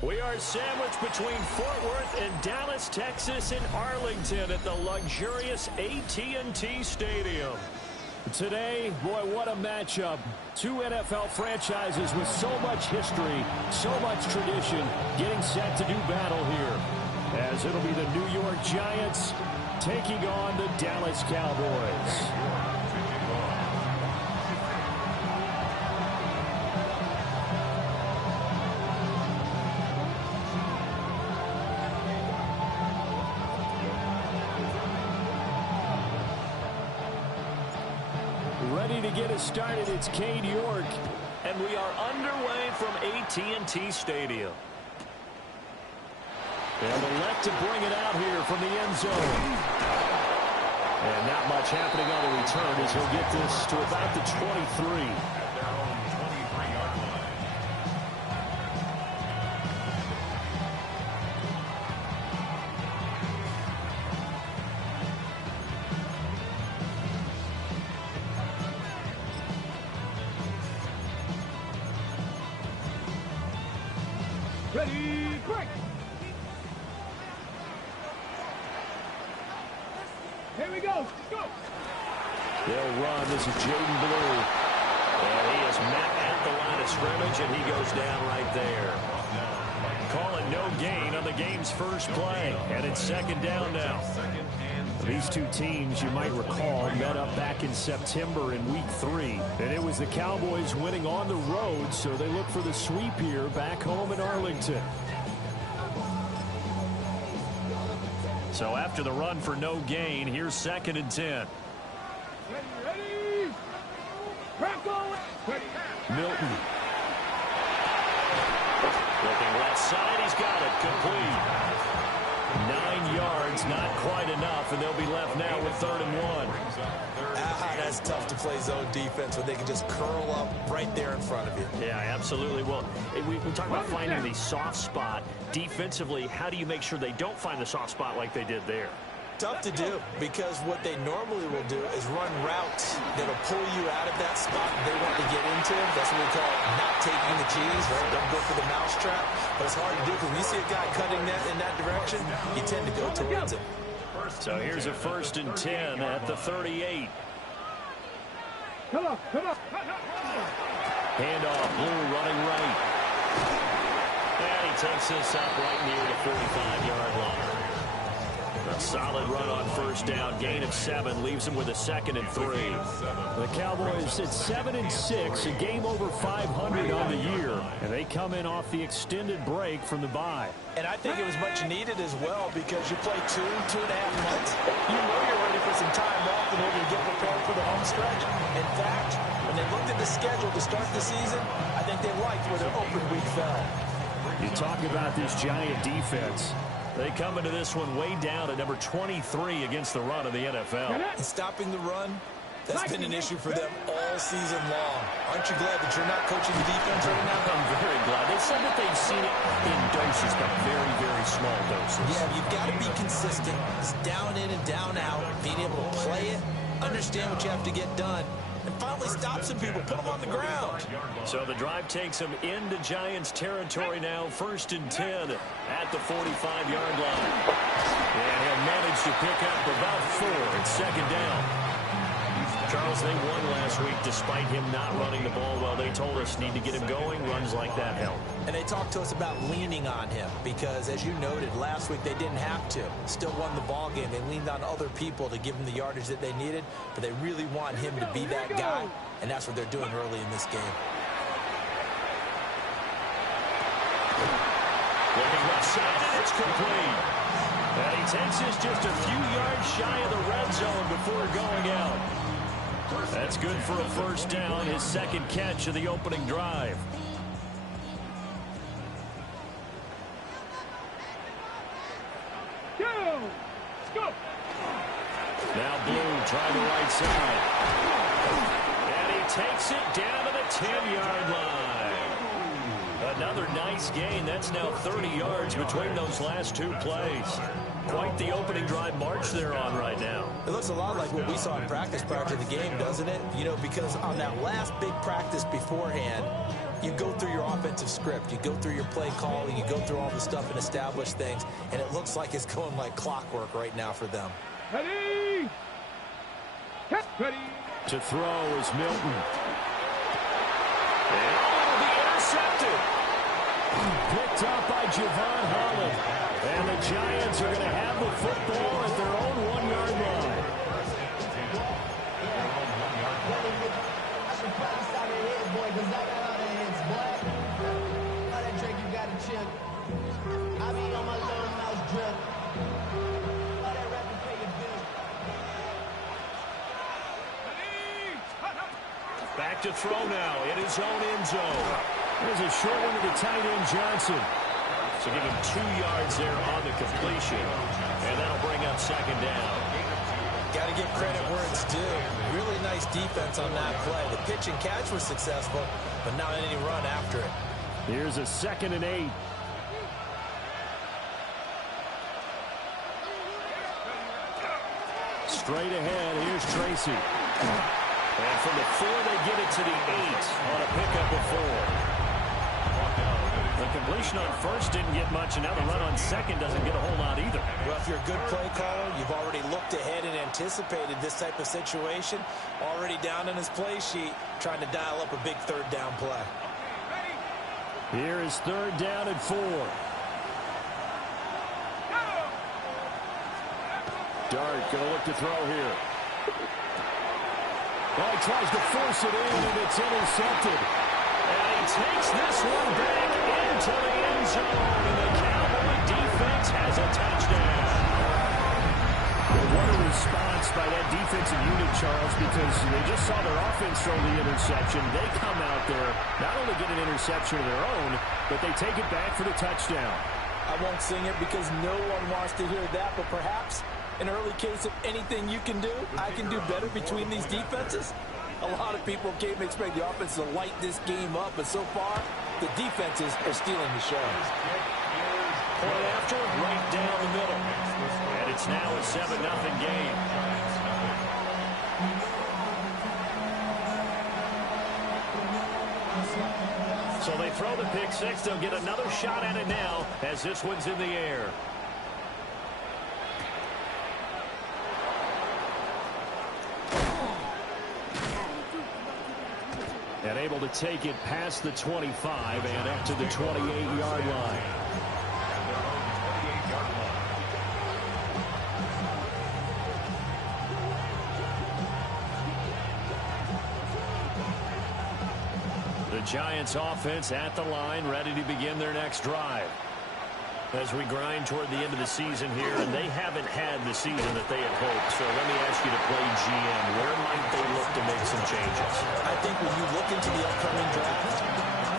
We are sandwiched between Fort Worth and Dallas, Texas, and Arlington at the luxurious AT&T Stadium. Today, boy, what a matchup. Two NFL franchises with so much history, so much tradition, getting set to do battle here. As it'll be the New York Giants taking on the Dallas Cowboys. Ready to get us started, it's Cade York. And we are underway from AT&T Stadium. They'll elect to bring it out here from the end zone. And not much happening on the return as he'll get this to about the 23. Ready, break! Here we go, go! They'll run. This is Jaden Blue. And he is met at the line of scrimmage, and he goes down right there. Calling no gain on the game's first play. And it's second down now. These two teams, you might recall, met up back in September in Week 3. And it was the Cowboys winning on the road, so they look for the sweep here back home in Arlington. So after the run for no gain, here's 2nd and 10. Ready! Ready! Milton. Looking left side, he's got it. Complete. 9 yards, not quite enough, and they'll be left now with 3rd and 1. That's tough to play zone defense when they can just curl up right there in front of you. Yeah, absolutely. Well, we talk about finding the soft spot. Defensively, how do you make sure they don't find the soft spot like they did there? Tough to do, because what they normally will do is run routes that'll pull you out of that spot they want to get into. That's what we call not taking the cheese, right? Don't go for the mousetrap. But it's hard to do because when you see a guy cutting that in that direction, you tend to go towards it. So here's a 1st and 10 at the 38. Come on, come on. Handoff, Blue running right. And he takes this up right near the 45-yard line. A solid run on 1st down. Gain of 7 leaves him with a 2nd and 3. The Cowboys at 7 and 6, a game over 500 on the year, and they come in off the extended break from the bye. And I think it was much needed as well, because you play 2.5 months. You know you're ready for some time off in order to get prepared for the home stretch. In fact, when they looked at the schedule to start the season, I think they liked where their open week fell. You talk about this Giant defense. They come into this one way down at number 23 against the run of the NFL. And stopping the run, that's been an issue for them all season long. Aren't you glad that you're not coaching the defense right now? I'm very glad. They said that they've seen it in doses, but very, very small doses. Yeah, you've got to be consistent. It's down in and down out, being able to play it, understand what you have to get done, and finally stop some people, put them on the ground. So the drive takes them into Giants territory now, 1st and 10 at the 45-yard line. And he'll manage to pick up about 4 at 2nd down. Charles, they won last week despite him not running the ball well. They told us need to get him going. Runs like that help. And they talked to us about leaning on him because, as you noted, last week they didn't have to. Still won the ball game. They leaned on other people to give them the yardage that they needed, but they really want him to be that guy, and that's what they're doing early in this game. Looking left side, and it's complete. And he takes this just a few yards shy of the red zone before going out. That's good for a 1st down, his 2nd catch of the opening drive. Go! Go! Now Blue trying the right side. And he takes it down to the 10-yard line. Another nice gain. That's now 30 yards between those last two plays. Quite the opening drive march they're on right now. It looks a lot like what we saw in practice prior to the game, doesn't it? You know, because on that last big practice beforehand, you go through your offensive script. You go through your play calling. You go through all the stuff and establish things. And it looks like it's going like clockwork right now for them. Ready? Ready. To throw is Milton. And it'll be intercepted. Picked up by Javon Holland. And the Giants are going to have the football at their own 1-yard line. I should probably stop your head, boy, because I got all the heads, boy. All that drink you got to chill. I be on my little mouse drip. All that rapping pay your bill. Back to throw now in his own end zone. There's a short one to the tight end, Johnson. So give him 2 yards there on the completion. And that'll bring up second down. Got to give credit where it's due. Really nice defense on that play. The pitch and catch was successful, but not any run after it. Here's a 2nd and 8. Straight ahead, here's Tracy. And from the 4, they get it to the 8 on a pickup of 4. The completion on first didn't get much, and now the run on second doesn't get a whole lot either. Well, if you're a good play caller, you've already looked ahead and anticipated this type of situation. Already down on his play sheet, trying to dial up a big 3rd down play. Here is 3rd down and 4. Dart going to look to throw here. Well, he tries to force it in, and it's intercepted. And he takes this one back into the end zone, and the Cowboy defense has a touchdown. What a response by that defensive unit, Charles, because they just saw their offense throw the interception. They come out there, not only get an interception of their own, but they take it back for the touchdown. I won't sing it because no one wants to hear that, but perhaps an early case of anything you can do, I can do better between these defenses. A lot of people came to expect the offense to light this game up, but so far, the defenses are stealing the show. Point after, right down the middle. And it's now a 7-0 game. So they throw the pick six. They'll get another shot at it now as this one's in the air. And able to take it past the 25 and up to the 28-yard line. The Giants offense at the line, ready to begin their next drive. As we grind toward the end of the season here, and they haven't had the season that they had hoped. So let me ask you to play GM. Where might they look to make some changes? I think when you look into the upcoming draft,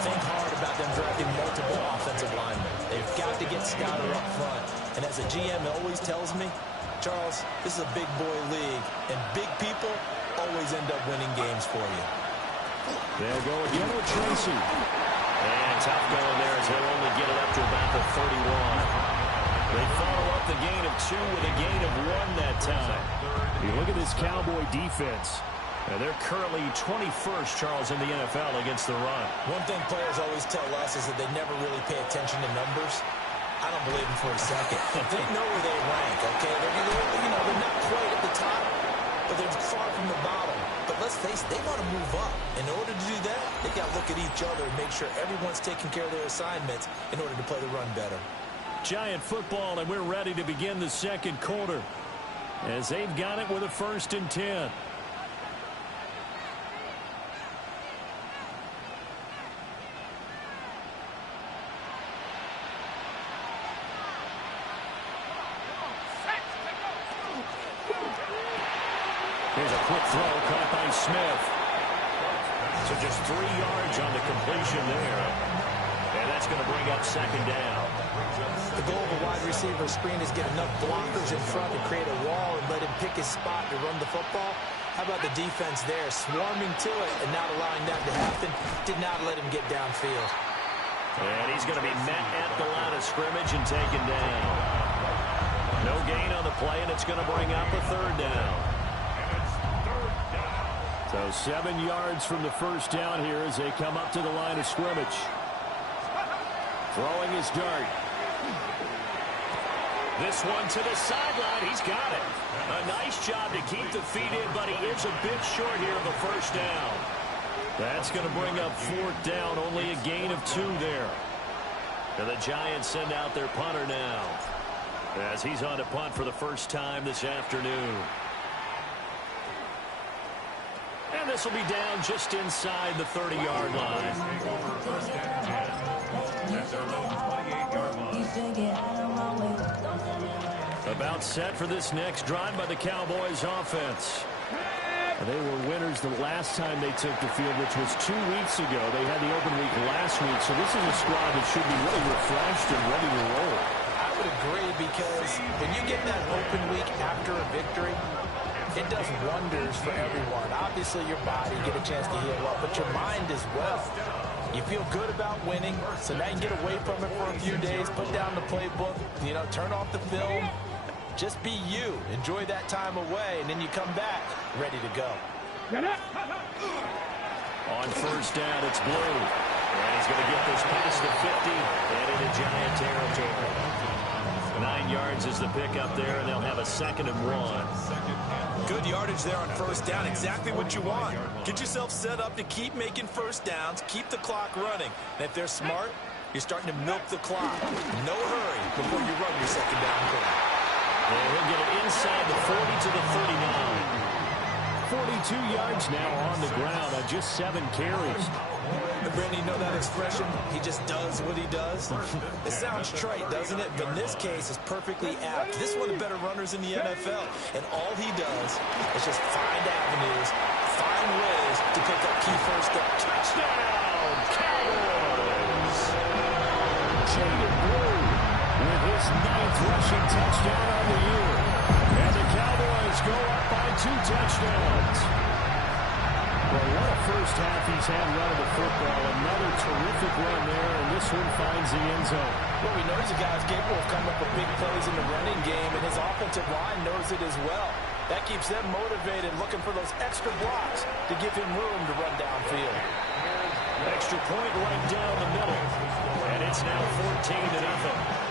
think hard about them drafting multiple offensive linemen. They've got to get Scouter up front. And as a GM always tells me, Charles, this is a big boy league, and big people always end up winning games for you. They'll go again with Tracy. And tough going there as they'll only get it up to about the 31. They follow up the gain of 2 with a gain of 1 that time. You look at this Cowboy defense. And they're currently 21st, Charles, in the NFL against the run. One thing players always tell us is that they never really pay attention to numbers. I don't believe them for a second. They know where they rank, okay? They're not quite at the top, but they're far from the bottom. But let's face it, they want to move up. In order to do that, they got to look at each other and make sure everyone's taking care of their assignments in order to play the run better. Giant football, and we're ready to begin the second quarter as they've got it with a 1st and 10. Here's a quick throw caught by Smith. So just 3 yards on the completion there. And that's going to bring up second down. The goal of a wide receiver screen is get enough blockers in front to create a wall and let him pick his spot to run the football. How about the defense there, swarming to it and not allowing that to happen? Did not let him get downfield. And he's going to be met at the line of scrimmage and taken down. No gain on the play, and it's going to bring up a third down. So 7 yards from the first down here as they come up to the line of scrimmage. Throwing his dart. This one to the sideline. He's got it. A nice job to keep the feet in, but he is a bit short here of the first down. That's going to bring up fourth down. Only a gain of 2 there. And the Giants send out their punter now, as he's on to punt for the first time this afternoon. And this will be down just inside the 30-yard line. About set for this next drive by the Cowboys offense. They were winners the last time they took the field, which was 2 weeks ago. They had the open week last week, so this is a squad that should be really refreshed and ready to roll. I would agree, because when you get that open week after a victory, it does wonders for everyone. Obviously, your body, get a chance to heal up, but your mind as well. You feel good about winning, so now you get away from it for a few days, put down the playbook, turn off the film. Just be you. Enjoy that time away, and then you come back ready to go. On first down, it's Blue. And he's going to get this past the 50 and into Giant territory. 9 yards is the pickup there, and they'll have a 2nd and 1. Good yardage there on first down. Exactly what you want. Get yourself set up to keep making first downs, keep the clock running. And if they're smart, you're starting to milk the clock. No hurry before you run your 2nd down play. And he'll get it inside the 40 to the 39. 42 yards now on the ground on just 7 carries. Brandon, you know that expression? He just does what he does. It sounds trite, doesn't it? But in this case, it's perfectly apt. This is one of the better runners in the NFL. And all he does is just find avenues, find ways to pick up key first downs. Touchdown, Cowboys! Jaden Blue with his 9th rushing touchdown on the year. And the Cowboys go up by 2 touchdowns. Well, what a first half he's had running the football. Another terrific run there, and this one finds the end zone. Well, we know he's a guy who's capable of coming up with big plays in the running game, and his offensive line knows it as well. That keeps them motivated, looking for those extra blocks to give him room to run downfield. Extra point right down the middle, and it's now 14-0.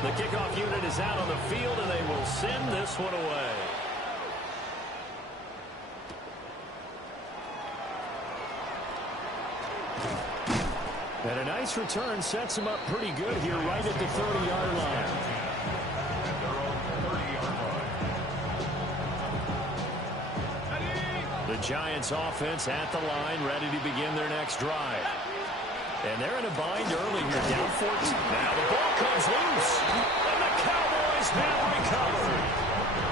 The kickoff unit is out on the field, and they will send this one away. And a nice return sets him up pretty good here right at the 30-yard line. The Giants offense at the line, ready to begin their next drive. And they're in a bind early here, down 14. Now the ball comes loose, and the Cowboys have recovered.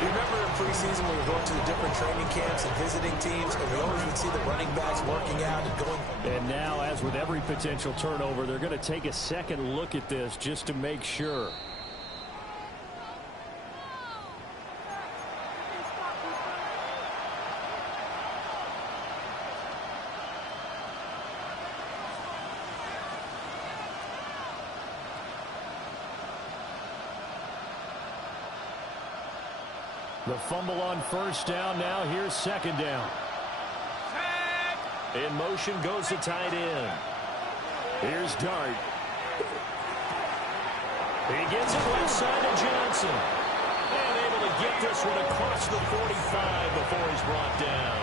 You remember in preseason when we were going to the different training camps and visiting teams, and we always would see the running backs working out and going. And now, as with every potential turnover, they're going to take a second look at this just to make sure. The fumble on first down. Now here's 2nd down. In motion goes the tight end. Here's Dart. He gets it left side to Johnson. And able to get this one across the 45 before he's brought down.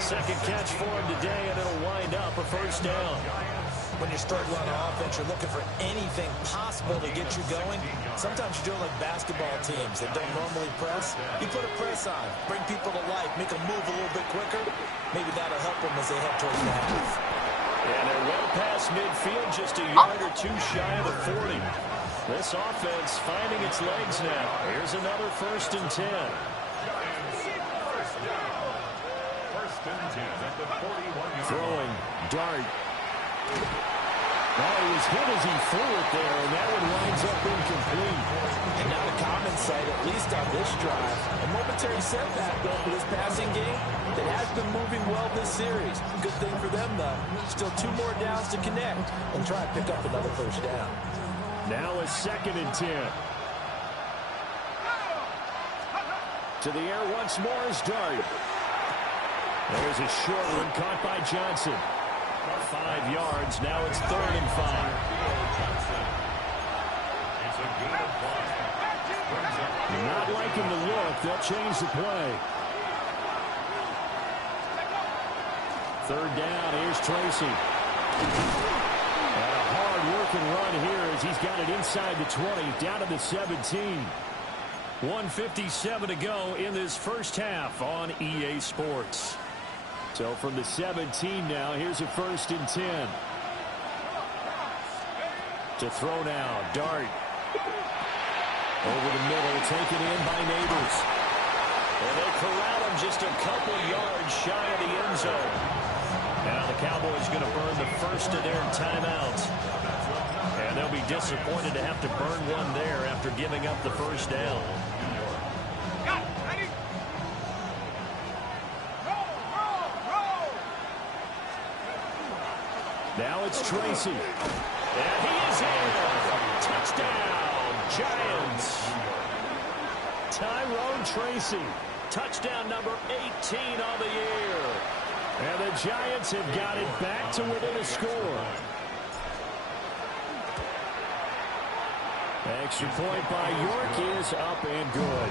2nd catch for him today, and it'll wind up a first down. When you're struggling on offense, you're looking for anything possible to get you going. Sometimes you're doing like basketball teams that don't normally press. You put a press on, bring people to life, make them move a little bit quicker. Maybe that'll help them as they head towards the half. And they're well past midfield, just a yard or 2 shy of the 40. This offense finding its legs now. Here's another 1st and 10. Throwing, Dart. Well, he was hit as he threw it there, and that one winds up incomplete. And now the common sight, at least on this drive. A momentary setback, though, for this passing game that has been moving well this series. Good thing for them, though. Still 2 more downs to connect and try and pick up another first down. Now a 2nd and 10. To the air once more is Dart. There's a short one caught by Johnson. 5 yards. Now it's 3rd and 5. Not liking the look. They'll change the play. 3rd down. Here's Tracy. And a hard-working run here as he's got it inside the 20, down to the 17. 1:57 to go in this first half on EA Sports. So from the 17 now, here's a 1st and 10. To throw now, Dart. Over the middle, taken in by Neighbors. And they corral him just a couple yards shy of the end zone. Now the Cowboys going to burn the first of their timeouts. And they'll be disappointed to have to burn one there after giving up the first down. Now it's Tracy. And he is in. Touchdown, Giants. Tyrone Tracy. Touchdown number 18 on the year. And the Giants have got it back to within a score. Extra point by York is up and good.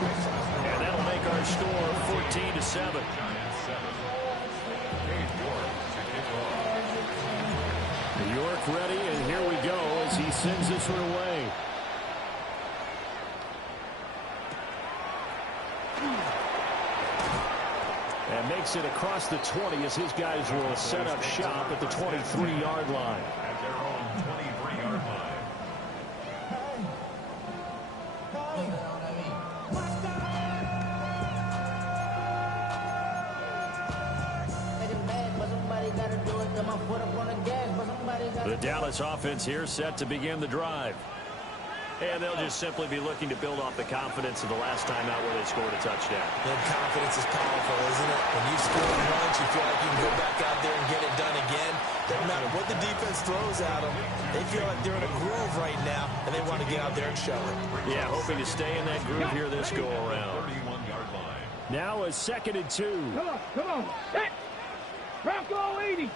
And that'll make our score 14-7. York ready, and here we go as he sends this one away. And makes it across the 20 as his guys will set up shop at the 23-yard line. At their own 23-yard line. The Dallas offense here set to begin the drive. And they'll just simply be looking to build off the confidence of the last time out where they scored a touchdown. And confidence is powerful, isn't it? When you score once, you feel like you can go back out there and get it done again. Doesn't matter what the defense throws at them. They feel like they're in a groove right now, and they want to get out there and show it. Yeah, hoping to stay in that groove here this go-around. 31-yard line. Now a 2nd and 2. Come on. Set. Bronco 80.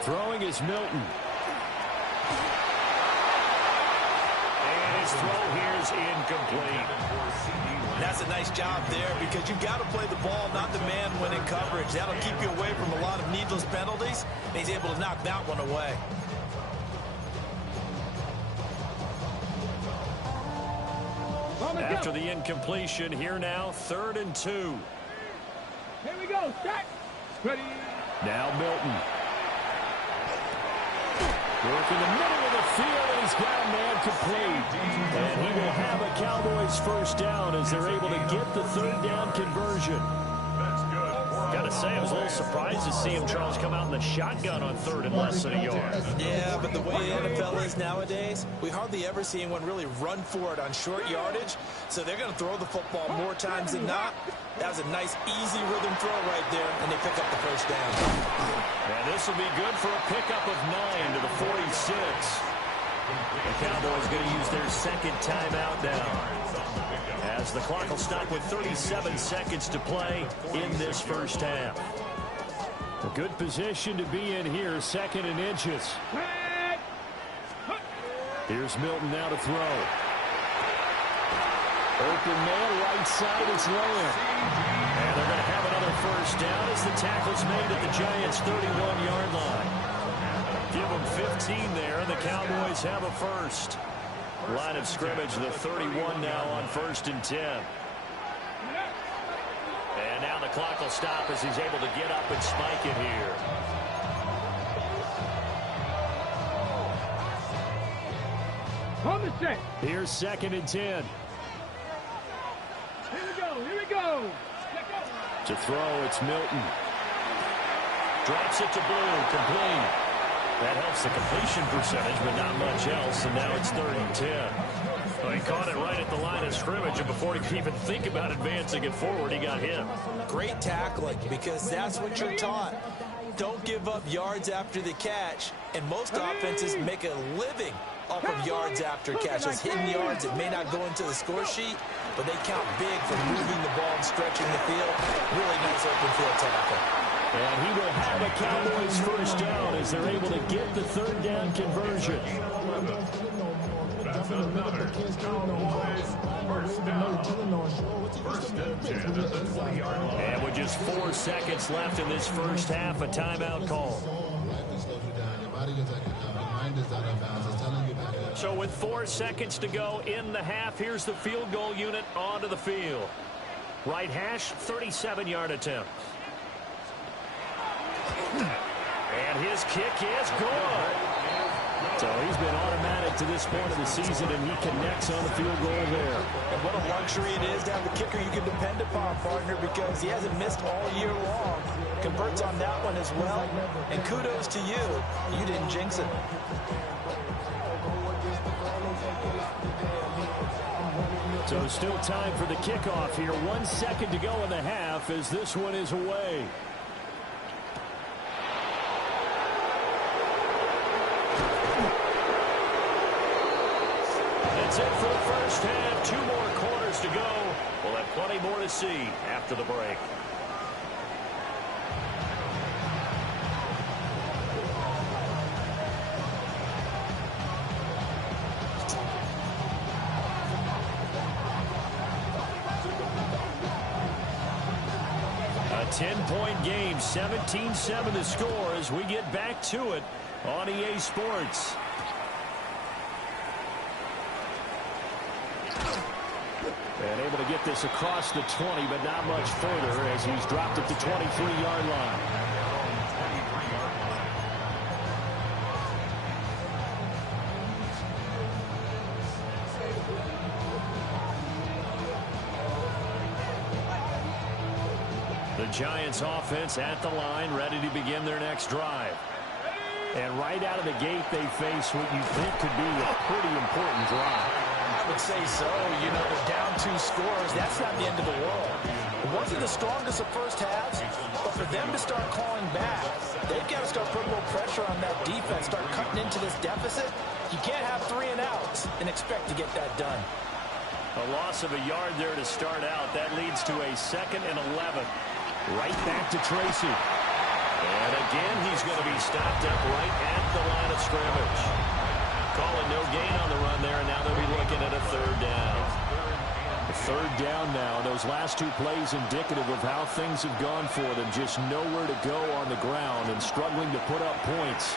Throwing is Milton. And his throw here is incomplete. That's a nice job there because you've got to play the ball, not the man when in coverage. That'll keep you away from a lot of needless penalties. And he's able to knock that one away. After the incompletion, here now, 3rd and 2. Here we go. Set. Ready. Now Milton. Work in the middle of the field, and he's got a man complete. And he will have a Cowboys first down as they're able to get the 3rd down conversion. Got to say, I was a little surprised to see him, Charles, come out in the shotgun on 3rd and less than a yard. Yeah, but the way the NFL is nowadays, we hardly ever see anyone really run for it on short yardage. So they're going to throw the football more times than not. That was a nice, easy rhythm throw right there, and they pick up the first down. And this will be good for a pickup of 9 to the 46. The Cowboys going to use their 2nd timeout now, as the clock will stop with 37 seconds to play in this first half. A good position to be in here, 2nd and inches. Here's Milton now to throw. Open man, right side, it's Lamb. And they're going to have another first down as the tackle's made at the Giants' 31-yard line. Give them 15 there, and the Cowboys have a first. Line of scrimmage, the 31 now on 1st and 10. And now the clock will stop as he's able to get up and spike it here. On the set. Here's 2nd and 10. Here we go. To throw, it's Milton. Drops it to Blue, complete. That helps the completion percentage, but not much else, and now it's 3rd and 10. Well, he caught it right at the line of scrimmage, and before he could even think about advancing it forward, he got hit. Great tackling, because that's what you're taught. Don't give up yards after the catch, and most offenses make a living off of yards after catch. Those hidden yards that may not go into the score sheet, but they count big for moving the ball and stretching the field. Really nice open field tackle. And he will have a Cowboys first down as they're able to get the third down conversion. That's another Cowboys first down. First and 10 at the 20-yard line. And with just 4 seconds left in this first half, a timeout call. So with 4 seconds to go in the half, here's the field goal unit onto the field. Right hash, 37-yard attempt. And his kick is good. So he's been automatic to this point of the season, and he connects on the field goal there. And what a luxury it is to have a kicker you can depend upon, partner, because he hasn't missed all year long. Converts on that one as well. And kudos to you. You didn't jinx it. So still time for the kickoff here. 1 second to go in the half as this one is away. That's it for the first half. 2 more quarters to go. We'll have plenty more to see after the break. A 10-point game, 17-7 the score as we get back to it on EA Sports. And able to get this across the 20, but not much further as he's dropped at the 23-yard line. The Giants offense at the line, ready to begin their next drive. And right out of the gate, they face what you think could be a pretty important drive. I would say so. You know, they're down 2 scores. That's not the end of the world. It wasn't the strongest of first halves, but for them to start calling back, they've got to start putting a little pressure on that defense, start cutting into this deficit. You can't have 3 and outs and expect to get that done. A loss of a yard there to start out. That leads to a 2nd and 11. Right back to Tracy. And again, he's going to be stopped up right at the line of scrimmage. Calling no gain on the run there, and now they'll be looking at a 3rd down. A 3rd down now. Those last 2 plays indicative of how things have gone for them. Just nowhere to go on the ground and struggling to put up points.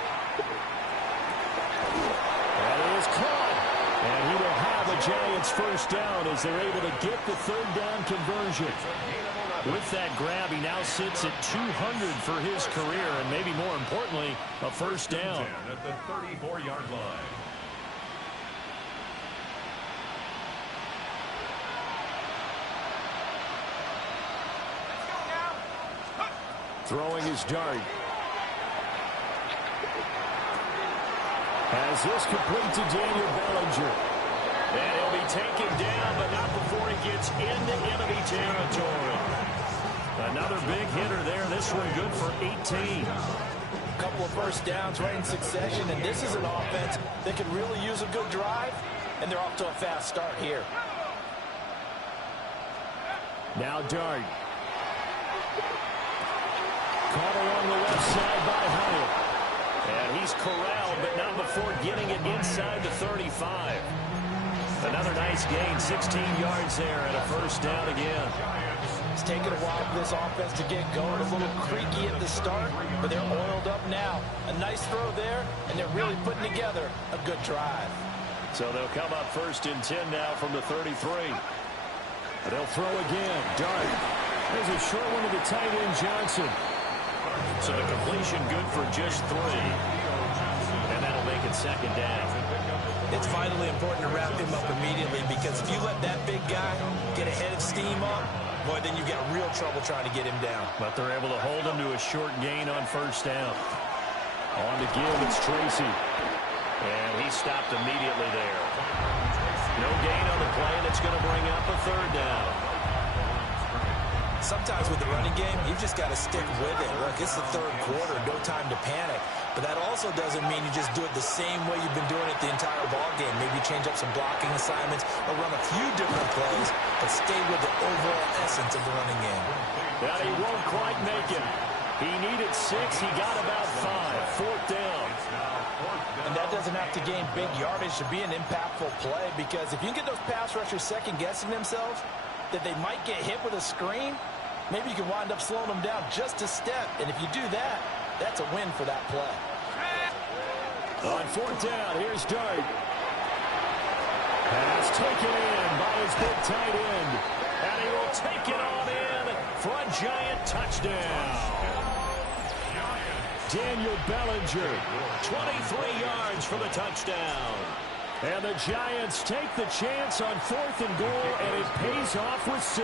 That is caught. And he will have a Giants first down as they're able to get the 3rd down conversion. With that grab, he now sits at 200 for his career, and maybe more importantly, a first down. At the 34-yard line. Throwing his dart. Has this complete to Daniel Bellinger. And he'll be taken down, but not before he gets into enemy territory. Another big hitter there. This one good for 18. A couple of first downs right in succession, and this is an offense that could really use a good drive, and they're off to a fast start here. Now Dart. Caught along the left side by Hyatt. And he's corralled, but not before getting it inside the 35. Another nice gain, 16 yards there, and a first down again. It's taken a while for this offense to get going. A little creaky at the start, but they're oiled up now. A nice throw there, and they're really putting together a good drive. So they'll come up 1st and 10 now from the 33. They'll throw again. Dart. There's a short one to the tight end, Johnson. So the completion good for just 3. And that'll make it 2nd down. It's vitally important to wrap him up immediately, because if you let that big guy get a head of steam up, boy, then you've got real trouble trying to get him down. But they're able to hold him to a short gain on first down. On to give, it's Tracy. And he stopped immediately there. No gain on the play, and it's going to bring up a third down. Sometimes with the running game, you've just got to stick with it. Look, it's the third quarter, no time to panic. But that also doesn't mean you just do it the same way you've been doing it the entire ball game. Maybe change up some blocking assignments or run a few different plays, but stay with the overall essence of the running game. But he won't quite make it. He needed 6. He got about 5. Fourth down. And that doesn't have to gain big yardage to be an impactful play, because if you can get those pass rushers second-guessing themselves that they might get hit with a screen, maybe you can wind up slowing them down just a step. And if you do that, that's a win for that play. On fourth down, here's Dart. Pass taken in by his big tight end. And he will take it on in for a Giant touchdown. Daniel Bellinger, 23 yards for the touchdown. And the Giants take the chance on 4th and goal, and it pays off with 6.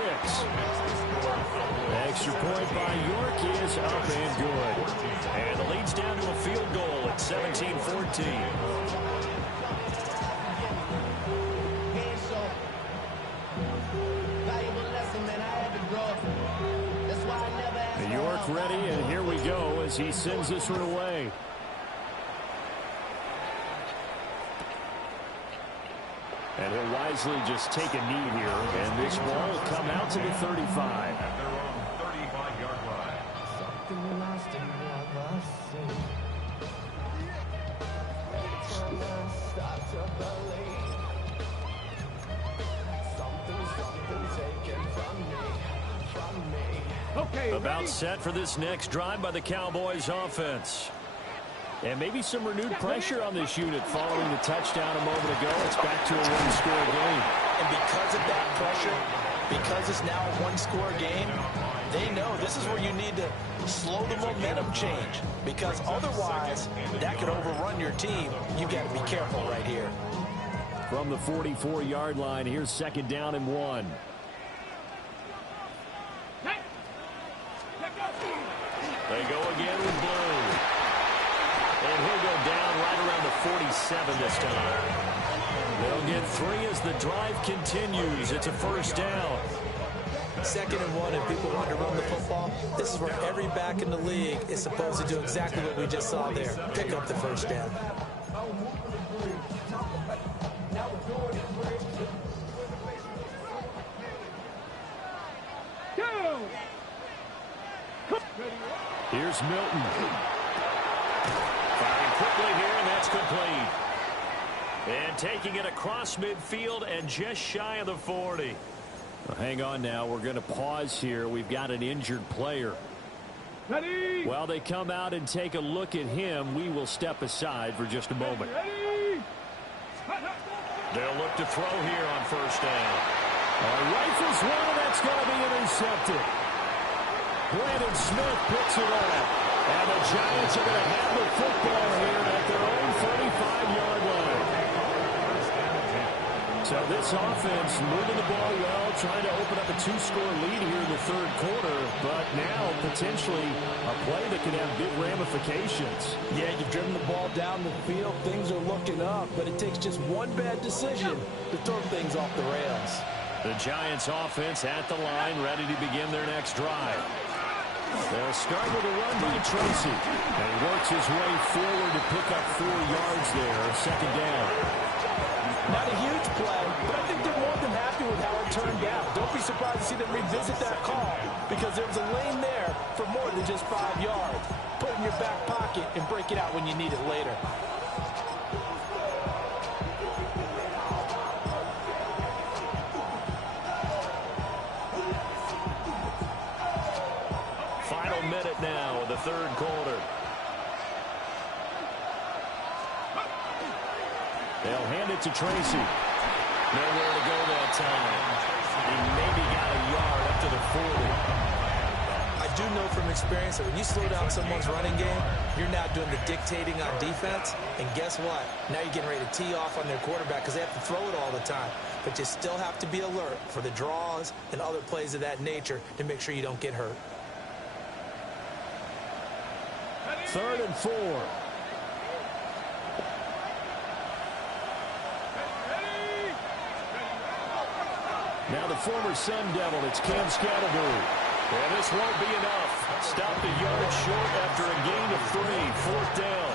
Extra point by York is up and good. And the lead's down to a field goal at 17-14. York ready, and here we go as he sends this one away. And he'll wisely just take a knee here, and this ball will come out to the 35. At their own 35-yard line. Okay, About ready? set for this next drive by the Cowboys offense. And maybe some renewed pressure on this unit following the touchdown a moment ago. It's back to a one-score game. And because of that pressure, because it's now a one-score game, they know this is where you need to slow the momentum change, because otherwise that could overrun your team. You've got to be careful right here. From the 44-yard line, here's 2nd down and 1. They go again with Blue. And he'll go down right around the 47 this time. They'll get 3 as the drive continues. It's a first down. 2nd and 1, and people want to run the football. This is where every back in the league is supposed to do exactly what we just saw there. Pick up the first down. Here's Milton. Firing quickly here, and that's complete. And taking it across midfield and just shy of the 40. Well, hang on now. We're going to pause here. We've got an injured player. Ready? While they come out and take a look at him, we will step aside for just a moment. Ready? They'll look to throw here on first down. Rifles one, and that's going to be intercepted. Brandon Smith picks it up. And the Giants are going to have the football here at their own 35-yard line. So this offense moving the ball well, trying to open up a 2-score lead here in the 3rd quarter, but now potentially a play that could have big ramifications. Yeah, you've driven the ball down the field. Things are looking up, but it takes just one bad decision to throw things off the rails. The Giants offense at the line, ready to begin their next drive. They'll start with a run by Tracy. And he works his way forward to pick up 4 yards there, 2nd down. Not a huge play, but I think they're more than happy with how it turned out. Don't be surprised to see them revisit that call, because there was a lane there for more than just 5 yards. Put it in your back pocket and break it out when you need it later. Final minute now of the 3rd quarter. They'll hand it to Tracy. Nowhere to go that time. He maybe got a yard up to the 40. I do know from experience that when you slow down someone's running game, you're now doing the dictating on defense. And guess what? Now you're getting ready to tee off on their quarterback because they have to throw it all the time. But you still have to be alert for the draws and other plays of that nature to make sure you don't get hurt. 3rd and 4. Now the former Sun Devil, it's Cam Scatterbury. And this won't be enough. Stop the yard short after a gain of 3. 4th down.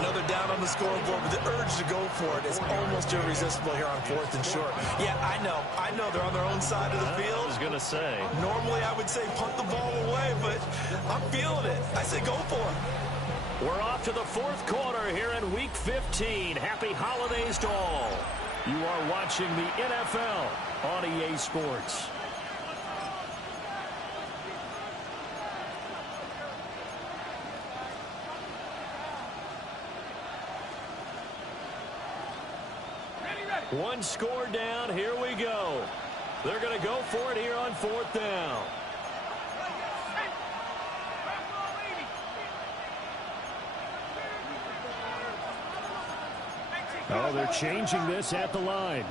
Another down on the scoreboard, but the urge to go for it is almost irresistible here on 4th and short. Yeah, I know they're on their own side of the field. I was going to say. Normally I would say punt the ball away, but I'm feeling it. I say go for it. We're off to the 4th quarter here in Week 15. Happy holidays to all. You are watching the NFL on EA Sports. One score down. Here we go. They're going to go for it here on 4th down. Oh, they're changing this at the line.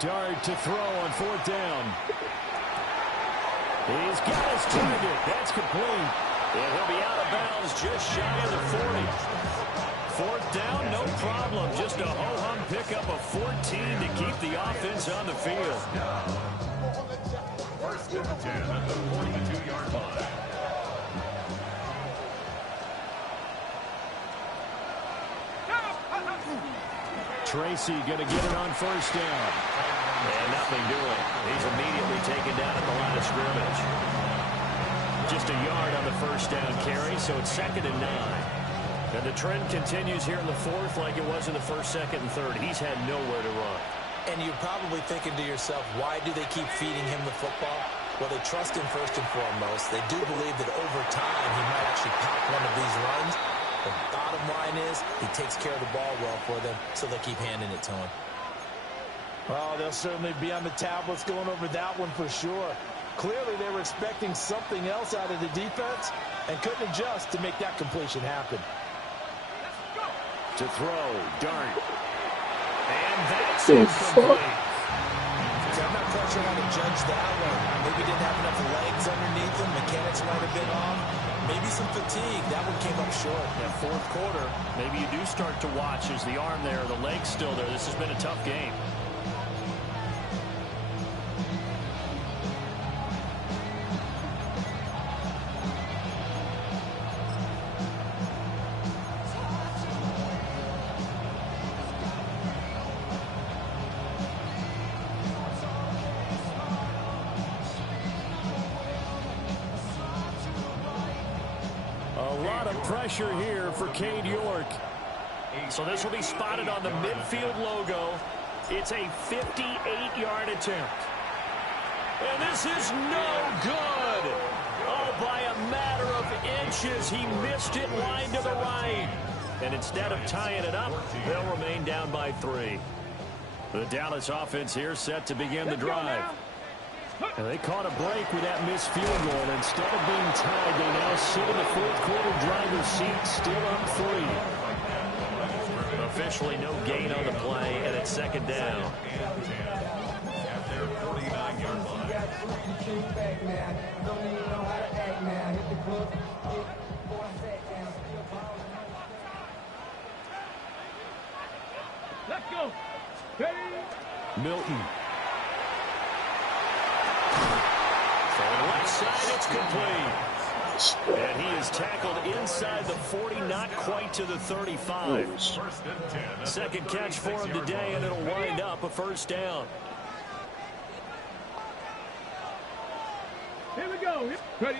Dart to throw on 4th down. He's got his target. That's complete. And he'll be out of bounds just shy of the 40. 4th down, no problem. Just a ho-hum pickup of 14 to keep the offense on the field. 1st and 10 at the 42-yard line. Tracy going to get it on 1st down. And nothing doing. He's immediately taken down at the line of scrimmage. Just a yard on the 1st down carry, so it's 2nd and 9. And the trend continues here in the 4th like it was in the 1st, 2nd, and 3rd. He's had nowhere to run. And you're probably thinking to yourself, why do they keep feeding him the football? Well, they trust him first and foremost. They do believe that over time he might actually pop one of these runs. The bottom line is he takes care of the ball well for them, so they keep handing it to him. Oh, they'll certainly be on the tablets going over that one for sure. Clearly, they were expecting something else out of the defense and couldn't adjust to make that completion happen. To throw, Dart. And that's incomplete. I'm not quite sure how to judge that one. Maybe didn't have enough legs underneath him. Mechanics might have been off. Maybe some fatigue. That one came up short. Yeah, 4th quarter, maybe you do start to watch as the arm there, the leg's still there. This has been a tough game. Pressure here for Cade York. So this will be spotted on the midfield logo. It's a 58-yard attempt. And this is no good. Oh, by a matter of inches, he missed it line to the right. And instead of tying it up, they'll remain down by 3. The Dallas offense here set to begin the drive. And they caught a break with that missed field goal. Instead of being tied, they now sit in the 4th quarter driver's seat, still up 3. Officially no gain on the play, and it's 2nd down. At their 49-yard line. Let's go. Milton. Left side, it's complete. And he is tackled inside the 40, not quite to the 35. 2nd catch for him today, and it'll wind up a 1st down. Here we go. Ready.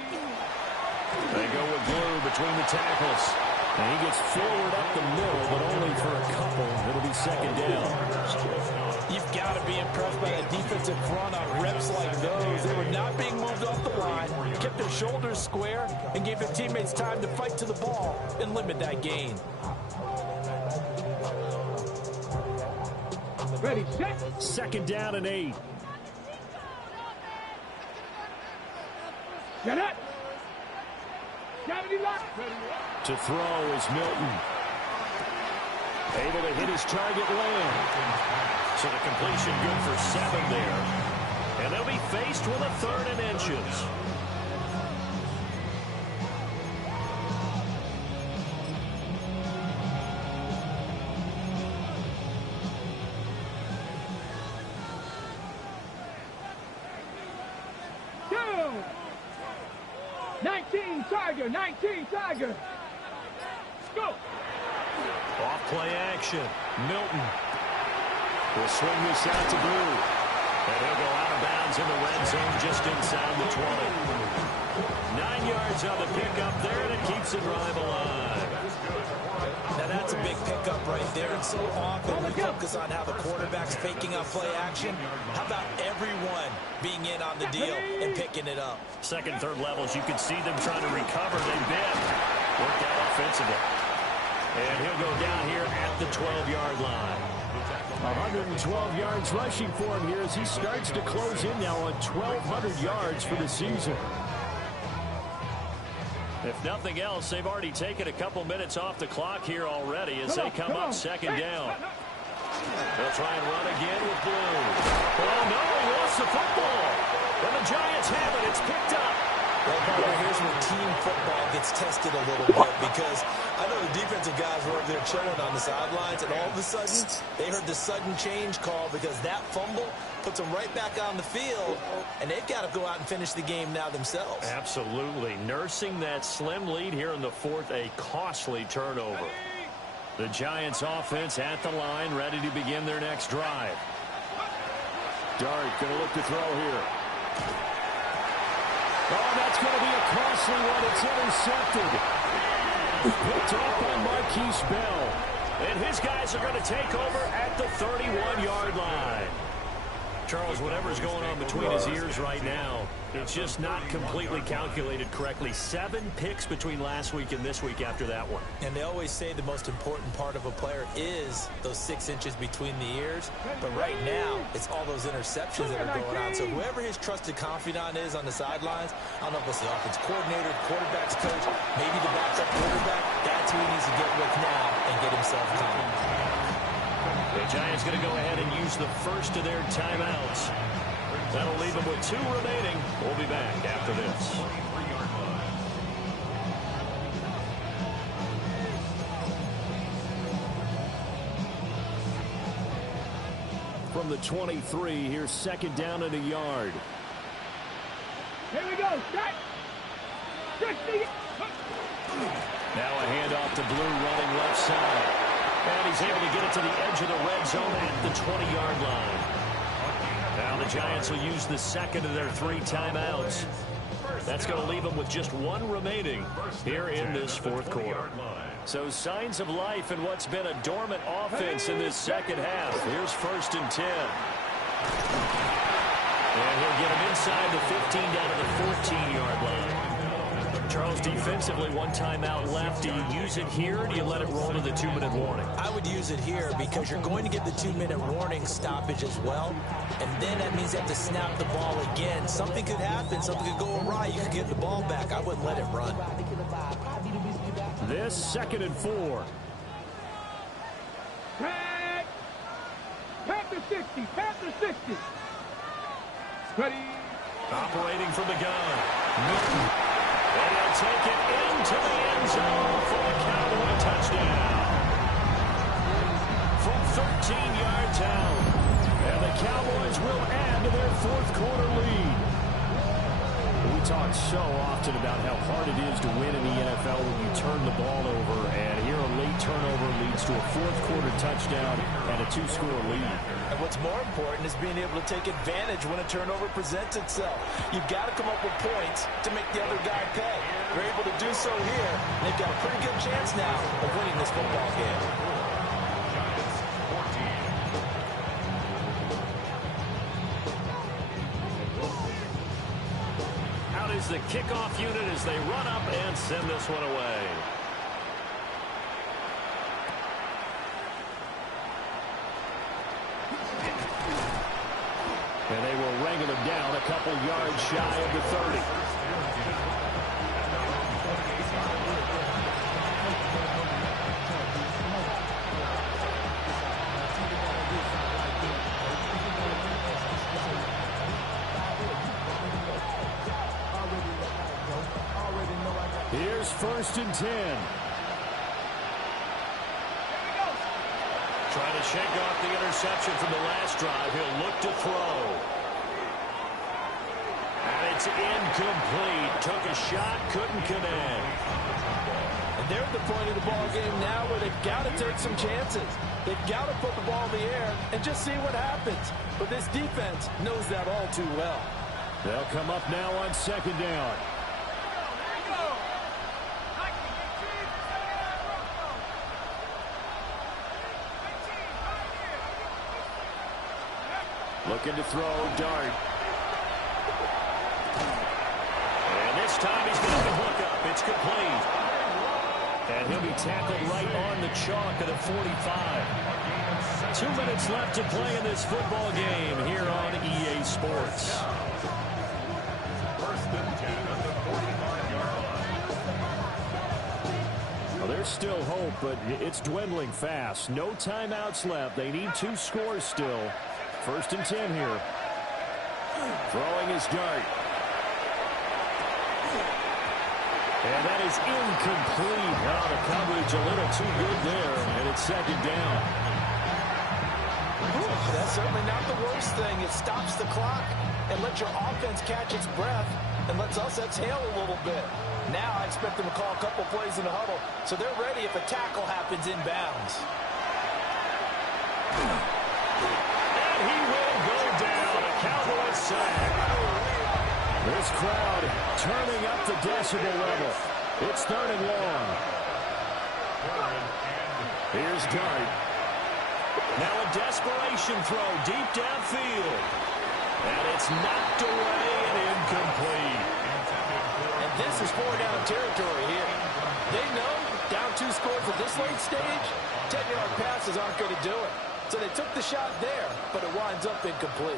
They go with glue between the tackles. And he gets forward up the middle, but only for a couple. It'll be 2nd down. You've got to be impressed by that defensive front on reps like those. They were not being moved off the line, kept their shoulders square, and gave their teammates time to fight to the ball and limit that gain. Ready, set. 2nd down and 8. Get it. To throw is Milton. Able to hit his target land. So the completion good for 7 there. And they'll be faced with a 3rd and inches. 2. 19 Tiger, 19 Tiger. Go. Off play action. Milton will swing this out to Blue. And he'll go out of bounds in the red zone just inside the 20. 9 yards on the pickup there, and it keeps the drive alive. Now that's a big pickup right there. And so often we focus on how the quarterback's faking out play action. How about everyone being in on the deal and picking it up? Second, third levels, you can see them trying to recover. They bit. Worked out offensively. And he'll go down here at the 12-yard line. 112 yards rushing for him here as he starts to close in now on 1,200 yards for the season. If nothing else, they've already taken a couple minutes off the clock here already as they come up second down. They'll try and run again with Blue. Oh, no, he lost the football. And the Giants have it. It's picked up. Well, Barbara, here's where team football gets tested a little bit because I know the defensive guys were over there chilling on the sidelines, and all of a sudden, they heard the sudden change call because that fumble puts them right back on the field, and they've got to go out and finish the game now themselves. Absolutely. Nursing that slim lead here in the fourth, a costly turnover. The Giants offense at the line, ready to begin their next drive. Dart going to look to throw here. Oh, that's going to be a costly one. It's intercepted. Picked off by Marquise Bell. And his guys are going to take over at the 31-yard line. Charles, whatever's going on between his ears right now, it's just not completely calculated correctly. 7 picks between last week and this week after that one. And they always say the most important part of a player is those 6 inches between the ears. But right now, it's all those interceptions that are going on. So whoever his trusted confidant is on the sidelines, I don't know if it's the offense coordinator, the quarterback's coach, maybe the backup quarterback, that's who he needs to get with now and get himself calm. The Giants going to go ahead and use the first of their timeouts. That'll leave them with 2 remaining. We'll be back after this. From the 23, here's second down and a yard. Here we go. Shot. 60. Now a handoff to Blue running left side. And he's able to get it to the edge of the red zone at the 20-yard line. Now the Giants will use the second of their 3 timeouts. That's going to leave them with just 1 remaining here in this fourth quarter. So signs of life in what's been a dormant offense in this second half. Here's 1st and 10. And he'll get him inside the 15 down to the 14-yard line. Charles, defensively, 1 timeout left. Do you use it here, or do you let it roll to the 2-minute warning? I would use it here because you're going to get the 2-minute warning stoppage as well. And then that means you have to snap the ball again. Something could happen. Something could go awry. You could get the ball back. I wouldn't let it run. This 2nd and 4. Tag. Panther 60. Panther 60. Ready. Operating from the gun. Milton. And he'll take it into the end zone for the Cowboy touchdown. From 13 yards out. And the Cowboys will add to their fourth quarter lead. We talk so often about how hard it is to win in the NFL when you turn the ball over. And here a late turnover leads to a fourth quarter touchdown and a 2-score lead. And what's more important is being able to take advantage when a turnover presents itself. You've got to come up with points to make the other guy pay. They're able to do so here, and they've got a pretty good chance now of winning this football game. Out is the kickoff unit as they run up and send this one away. And they will wrangle him down a couple yards shy of the 30. Here's 1st and 10. Trying to shake off the interception from the last drive. He'll look to throw. And it It's incomplete. Took a shot, couldn't connect. And they're at the point of the ball game now where they've got to take some chances. They've got to put the ball in the air and just see what happens. But this defense knows that all too well. They'll come up now on second down. Looking to throw, Dart. And this time he's going to hook up. It's complete. And he'll be tackled right on the chalk of the 45. 2 minutes left to play in this football game here on EA Sports. Well, there's still hope, but it's dwindling fast. No timeouts left. They need 2 scores still. 1st and 10 here. Throwing his Dart. And that is incomplete. Oh, the coverage a little too good there, and it's second down. That's certainly not the worst thing. It stops the clock and lets your offense catch its breath and lets us exhale a little bit. Now I expect them to call a couple plays in the huddle, so they're ready if a tackle happens inbounds. And he will go down. A Cowboys sack. This crowd turning up the decibel level. It's 3rd and long. Here's Dart. Now a desperation throw deep downfield. And it's knocked away and incomplete. And this is 4-down territory here. They know down 2 scores at this late stage, 10-yard passes aren't going to do it. So they took the shot there, but it winds up incomplete.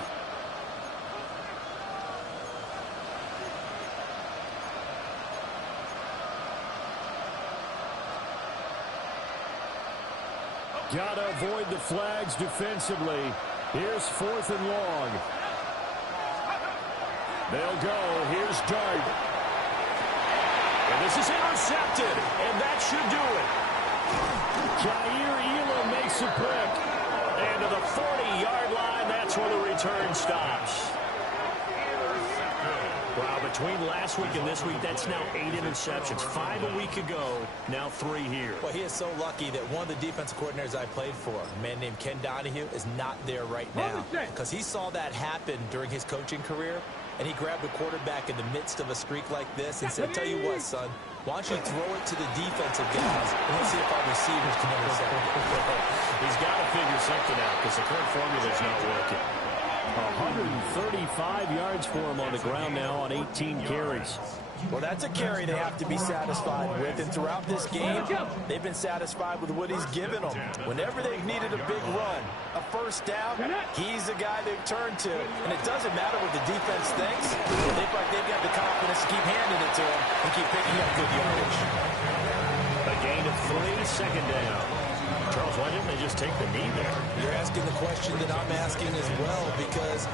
Got to avoid the flags defensively. Here's 4th and long. They'll go. Here's Dart. And this is intercepted. And that should do it. Jair Elam makes a pick. And to the 40-yard line, that's where the return stops. Wow, between last week and this week, that's now 8 interceptions. 5 a week ago, now 3 here. Well, he is so lucky that one of the defensive coordinators I played for, a man named Ken Donahue, is not there right now. Because he saw that happen during his coaching career, and he grabbed the quarterback in the midst of a streak like this and said, tell you what, son, why don't you throw it to the defensive guys, and let's see if our receivers can intercept it. He's got to figure something out because the current formula is not working. 135 yards for him on the ground now on 18 carries. Well, that's a carry they have to be satisfied with. And throughout this game, they've been satisfied with what he's given them. Whenever they've needed a big run, a first down, he's the guy they've turned to. And it doesn't matter what the defense thinks. They look like they've got the confidence to keep handing it to him and keep picking up good yardage. A gain of 3, second down. Charles, why didn't they just take the knee there? You're asking the question that I'm asking as well, because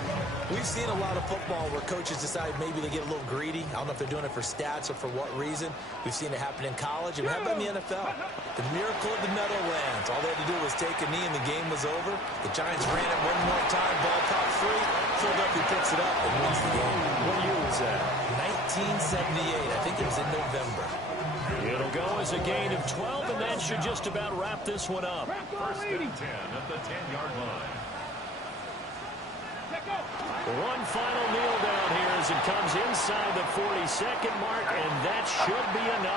we've seen a lot of football where coaches decide maybe they get a little greedy. I don't know if they're doing it for stats or for what reason. We've seen it happen in college, and it happened in the NFL. The miracle of the Meadowlands. All they had to do was take a knee, and the game was over. The Giants ran it one more time. Ball popped free. Philadelphia picks it up and wins the game. What year was that? 1978. I think it was in November. It'll go as a gain of 12, and that should just about wrap this one up. 1st and 10 at the 10-yard line. One final kneel down here as it comes inside the 42nd mark, and that should be enough.